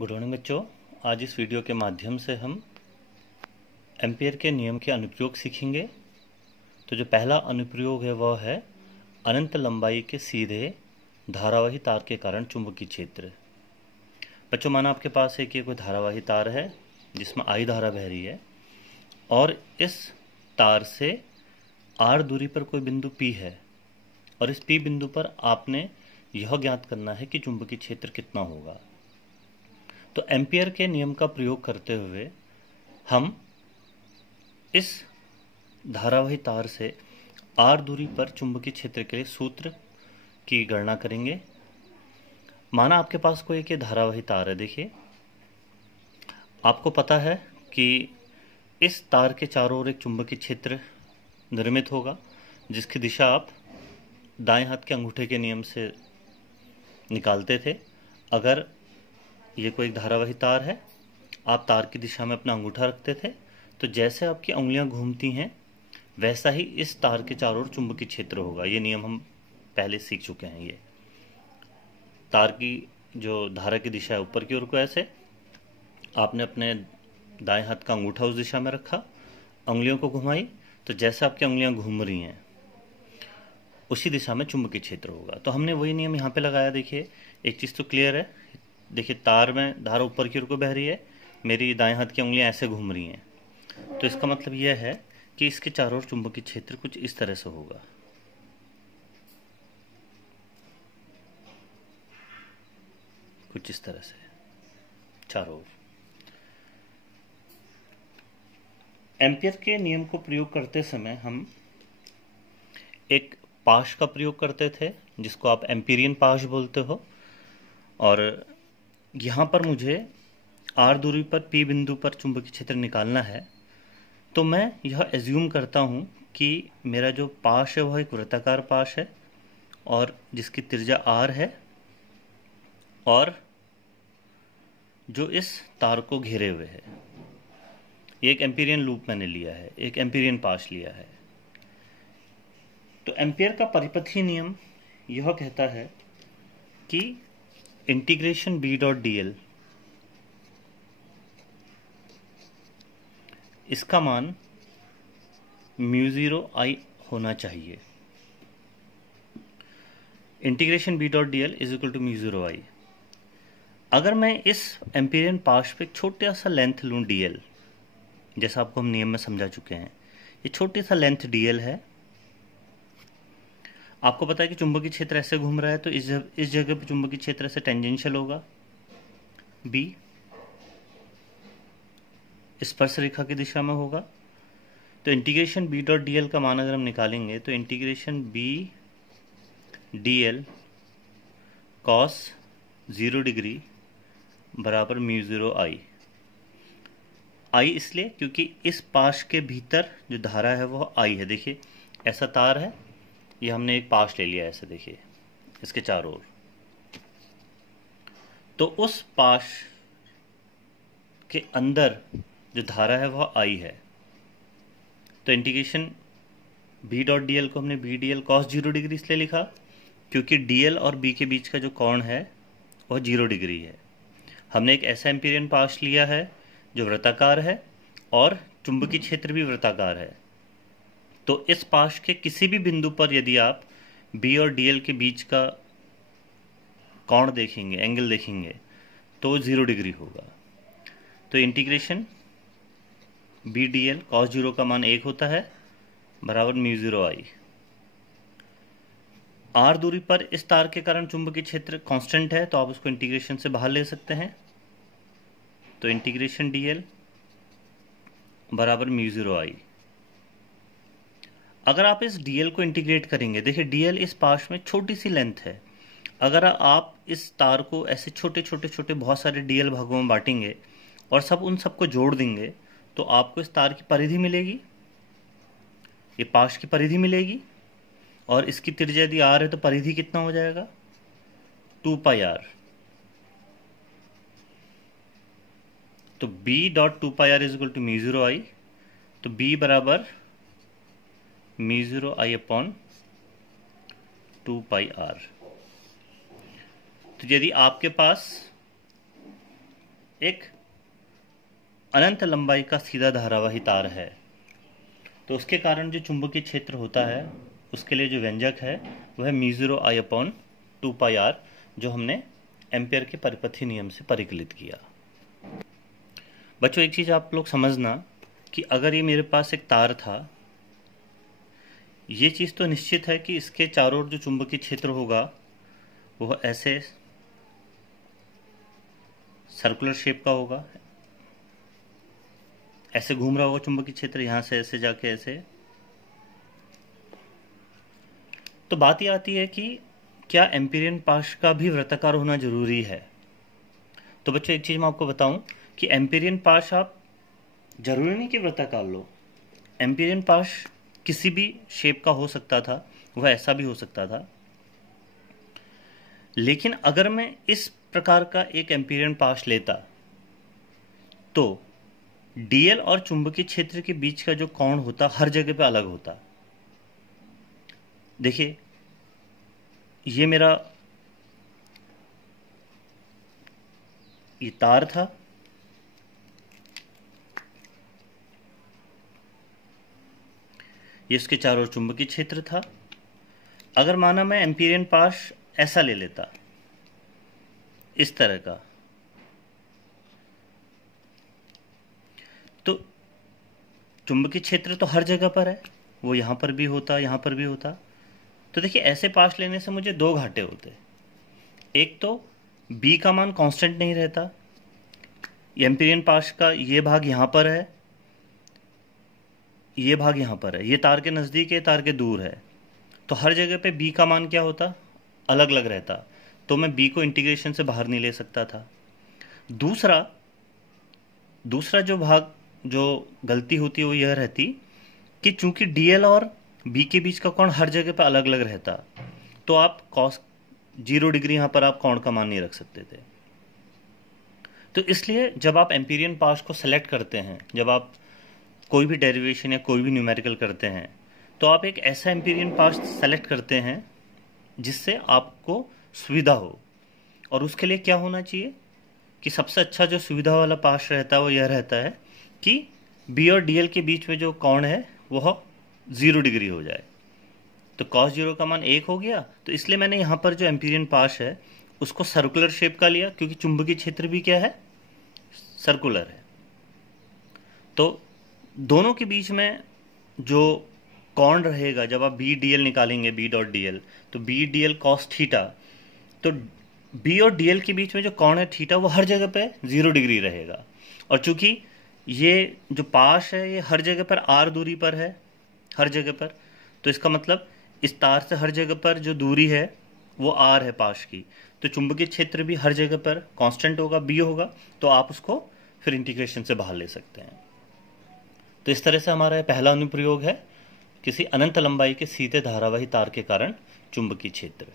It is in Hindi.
गुड मॉर्निंग बच्चों। आज इस वीडियो के माध्यम से हम एम्पियर के नियम के अनुप्रयोग सीखेंगे। तो जो पहला अनुप्रयोग है वह है अनंत लंबाई के सीधे धारावाही तार के कारण चुंबकीय क्षेत्र। बच्चों, माना आपके पास है कि कोई धारावाही तार है जिसमें I धारा बह रही है और इस तार से R दूरी पर कोई बिंदु P है और इस P बिंदु पर आपने यह ज्ञात करना है कि चुंबकीय क्षेत्र कितना होगा। तो एम्पियर के नियम का प्रयोग करते हुए हम इस धारावाही तार से R दूरी पर चुंबकीय क्षेत्र के लिए सूत्र की गणना करेंगे। माना आपके पास कोई एक धारावाही तार है। देखिए, आपको पता है कि इस तार के चारों ओर एक चुंबकीय क्षेत्र निर्मित होगा जिसकी दिशा आप दाएं हाथ के अंगूठे के नियम से निकालते थे। अगर ये कोई एक धारावाही तार है, आप तार की दिशा में अपना अंगूठा रखते थे, तो जैसे आपकी उंगलियां घूमती हैं वैसा ही इस तार के चारों ओर चुंबकीय क्षेत्र होगा। ये नियम हम पहले सीख चुके हैं। ये तार की जो धारा की दिशा है ऊपर की ओर को, ऐसे आपने अपने दाएं हाथ का अंगूठा उस दिशा में रखा, उंगलियों को घुमाई, तो जैसे आपकी उंगलियां घूम रही हैं उसी दिशा में चुंबकीय क्षेत्र होगा। तो हमने वही नियम यहाँ पे लगाया। देखिए, एक चीज़ तो क्लियर है। देखिए, तार में धारा ऊपर की ओर को बह रही है, मेरी दाएं हाथ की उंगलियां ऐसे घूम रही हैं, तो इसका मतलब यह है कि इसके चारों ओर चुंबकीय क्षेत्र कुछ इस तरह से होगा। कुछ इस तरह से चारों ओर। एम्पियर के नियम को प्रयोग करते समय हम एक पाश का प्रयोग करते थे जिसको आप एम्पीरियन पाश बोलते हो, और यहाँ पर मुझे R दूरी पर P बिंदु पर चुंबकीय क्षेत्र निकालना है। तो मैं यह एज्यूम करता हूँ कि मेरा जो पाश है वह एक वृत्ताकार पाश है और जिसकी त्रिज्या R है और जो इस तार को घेरे हुए है। ये एक एम्पीरियन लूप मैंने लिया है, एक एम्पीरियन पाश लिया है। तो एम्पियर का परिपथीय नियम यह कहता है कि इंटीग्रेशन B डॉट dl, इसका मान म्यू I होना चाहिए। Integration B dot dl is equal to mu I। अगर मैं इस एम्पीरियन पाश पे छोटा सा लेंथ लूँ dl, जैसा आपको हम नियम में समझा चुके हैं, ये छोटी सा लेंथ dl है। आपको पता है कि चुंबकीय क्षेत्र ऐसे घूम रहा है, तो इस जगह पे चुंबकीय क्षेत्र से टेंजेंशियल होगा B, स्पर्श रेखा की दिशा में होगा। तो इंटीग्रेशन B डॉट dl का मान अगर हम निकालेंगे तो integration B dl cos 0 degree बराबर म्यू I इसलिए क्योंकि इस पाश के भीतर जो धारा है वह I है। देखिए, ऐसा तार है, ये हमने एक पाश ले लिया ऐसे, देखिए इसके चारों ओर, तो उस पाश के अंदर जो धारा है वह I है। तो इंटीग्रेशन B डॉट dl को हमने B dl cos 0 डिग्री इसलिए लिखा क्योंकि dl और B के बीच का जो कोण है वह 0 डिग्री है। हमने एक ऐसा एम्पीरियन पाश लिया है जो वृत्ताकार है और चुंबकीय क्षेत्र भी वृत्ताकार है। तो इस पाश के किसी भी बिंदु पर यदि आप B और dl के बीच का कोण देखेंगे, एंगल देखेंगे, तो 0 डिग्री होगा। तो इंटीग्रेशन B dl cos 0 का मान 1 होता है बराबर म्यू I। R दूरी पर इस तार के कारण चुंबकीय क्षेत्र कांस्टेंट है, तो आप उसको इंटीग्रेशन से बाहर ले सकते हैं। तो इंटीग्रेशन dl बराबर म्यू I। अगर आप इस dl को इंटीग्रेट करेंगे, देखिए dl इस पाश में छोटी सी लेंथ है। अगर आप इस तार को ऐसे छोटे छोटे छोटे बहुत सारे dl भागों में बांटेंगे और उन सबको जोड़ देंगे तो आपको इस तार की परिधि मिलेगी, ये पाश की परिधि मिलेगी, और इसकी त्रिज्या यदि R है तो परिधि कितना हो जाएगा, 2πr। तो B dot 2πr is equal to mu I। तो B बराबर म्यू I अपॉन 2πr। तो यदि आपके पास एक अनंत लंबाई का सीधा धारावाही तार है तो उसके कारण जो चुंबकीय क्षेत्र होता है उसके लिए जो व्यंजक है वह μ0I/2πr जो हमने एम्पियर के परिपथी नियम से परिकलित किया। बच्चों एक चीज़ आप लोग समझना कि अगर ये मेरे पास एक तार था, ये चीज़ तो निश्चित है कि इसके चारों ओर जो चुंबकीय क्षेत्र होगा वह ऐसे सर्कुलर शेप का होगा, ऐसे घूम रहा होगा चुंबकीय क्षेत्र, यहां से ऐसे जाके ऐसे। तो बात यह आती है कि क्या एम्पीरियन पाश का भी वृत्ताकार होना जरूरी है। तो बच्चों एक चीज मैं आपको बताऊं कि एम्पीरियन पाश आप जरूरी नहीं कि वृत्ताकार लो, एम्पीरियन पाश किसी भी शेप का हो सकता था, वह ऐसा भी हो सकता था। लेकिन अगर मैं इस प्रकार का एक एम्पीरियन पाश लेता तो डीएल और चुंबकीय क्षेत्र के बीच का जो कोण होता हर जगह पे अलग होता। देखिए ये मेरा ये तार था, ये इसके चारों ओर चुंबकीय क्षेत्र था। अगर माना मैं एम्पीरियन पाश ऐसा ले लेता, इस तरह का, तो चुंबकीय क्षेत्र तो हर जगह पर है, वो यहां पर भी होता, यहां पर भी होता। तो देखिए ऐसे पाश लेने से मुझे दो घाटे होते। एक तो b का मान कांस्टेंट नहीं रहता, एम्पीरियन पाश का ये भाग यहां पर है, ये भाग यहां पर है, ये तार के नजदीक है, तार के दूर है, तो हर जगह पे b का मान क्या होता, अलग अलग रहता। तो मैं b को इंटीग्रेशन से बाहर नहीं ले सकता था। दूसरा जो भाग जो गलती होती वो यह रहती कि चूंकि dl और b के बीच का कोण हर जगह पे अलग अलग रहता, तो आप cos 0 डिग्री यहां पर आप कोण का मान नहीं रख सकते थे। तो इसलिए जब आप एम्पीरियन पाश को सेलेक्ट करते हैं, जब आप कोई भी डेरिवेशन या कोई भी न्यूमेरिकल करते हैं, तो आप एक ऐसा एम्पीरियन पाश सेलेक्ट करते हैं जिससे आपको सुविधा हो। और उसके लिए क्या होना चाहिए कि सबसे अच्छा जो सुविधा वाला पाश रहता है वो यह रहता है कि बी और डीएल के बीच में जो कोण है वह 0 डिग्री हो जाए। तो cos 0 का मान 1 हो गया, तो इसलिए मैंने यहाँ पर जो एम्पीरियन पाश है उसको सर्कुलर शेप का लिया, क्योंकि चुंबकीय क्षेत्र भी क्या है, सर्कुलर है। तो दोनों के बीच में जो कोण रहेगा, जब आप बी डी एल निकालेंगे, बी डॉट डी एल, तो B D L cos theta, तो बी और डी एल के बीच में जो कोण है थीटा वो हर जगह पे 0 डिग्री रहेगा। और चूंकि ये जो पाश है ये हर जगह पर आर दूरी पर है, हर जगह पर, तो इसका मतलब इस तार से हर जगह पर जो दूरी है वो आर है पाश की। तो चुंबकीय क्षेत्र भी हर जगह पर कांस्टेंट होगा, बी होगा, तो आप उसको फिर इंटीग्रेशन से बाहर ले सकते हैं। तो इस तरह से हमारा पहला अनुप्रयोग है किसी अनंत लंबाई के सीधे धारावाही तार के कारण चुंबकीय क्षेत्र।